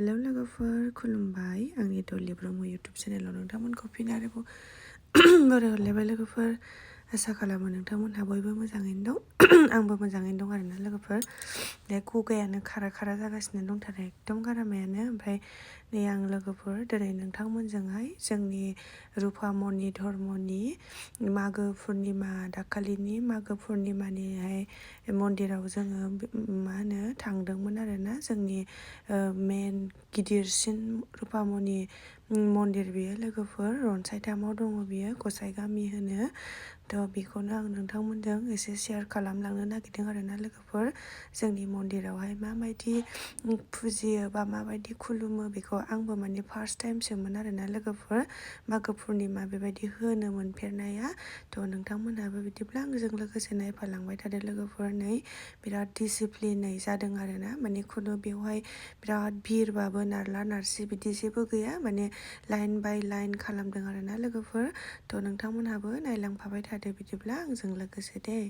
hello लोगोफोर खुलुमबाय आंनि डलि ब्रह्म इउटुब चेनेलाव नोंथांमोनखौ फिन आरोबाव बरायहरलायबाय लोगोफोर आसा खालामो नोंथांमोनहा बयबो मोजाङैनो दं आंबो मोजाङैनो दं आरोना लोगोफोर बे गगायानो खारा खारा जागासिनो दंथारो एकदम गारामायानो ओमफ्राय नै आं लोगोफोर दिनै नोंथांमोनजोंहाय जोंनि रुपामनि धर्मनि मागो पुर्निमा दाखालिनि मागो पुर्निमानिहाय मन्दिराव जोङो मा होनो थांदोंमोन आरोना जोंनि मेन गिदिरसिन रुपामनि मन्दिर बियो लोगोफोर रनसायथामाव दङ बियो गसाइ गामि होनो थ' बेखौनो आं नोंथांमोनजों एसे शेयार खालामलांनो नागिरदों आरोना लोगोफोर जोंनि मन्दिरावहाय माबायदि फुजियो बा माबायदि खुलुमो बेखौ आंबो माने फार्स्ट टाइमसोमोन आरोना लोगोफोर मागो पुर्निमा बेबायदि होनो मोनफेरनाया थ' नोंथांमोनहाबो बिदिब्ला आंजों लोगोसे नायफालांबाय थादो लोगोफोर नै बिराद डिसिप्लिनै जादों आरोना माने खुनु बेवहाय बिराद भिरबाबो नारला नारसि बिदि जेबो गैया माने लाइन बाय लाइन खालामदों आरोना लोगोफोर थ' नोंथांमोनहाबो नायलांफाबाय थादो बिदिब्ला आंजों लोगोसे दे